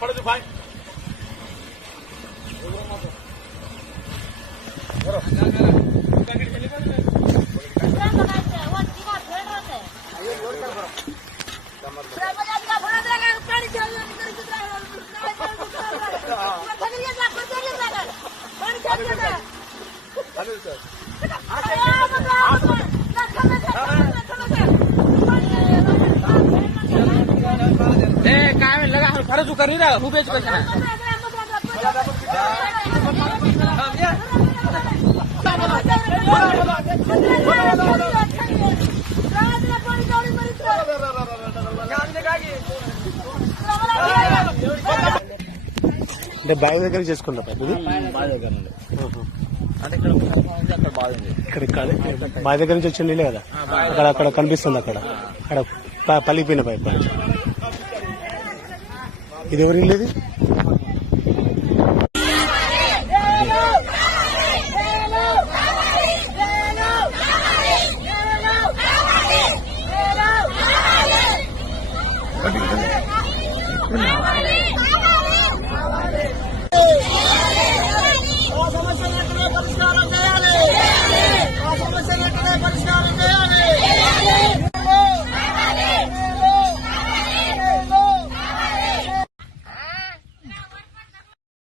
పడదు bye Thank you. काय म्हणलं का खरंच उकर नाही राहा उभेच कशा అంటే బ్యాగ్ దగ్గర చేసుకున్నా పెద్దది ఇక్కడ అక్కడ బావి దగ్గర నుంచి వచ్చే నీళ్ళే కదా? అక్కడ అక్కడ కనిపిస్తుంది అక్కడ. అక్కడ పలిగిపోయిన పైప్ ఇది ఎవరి లేదు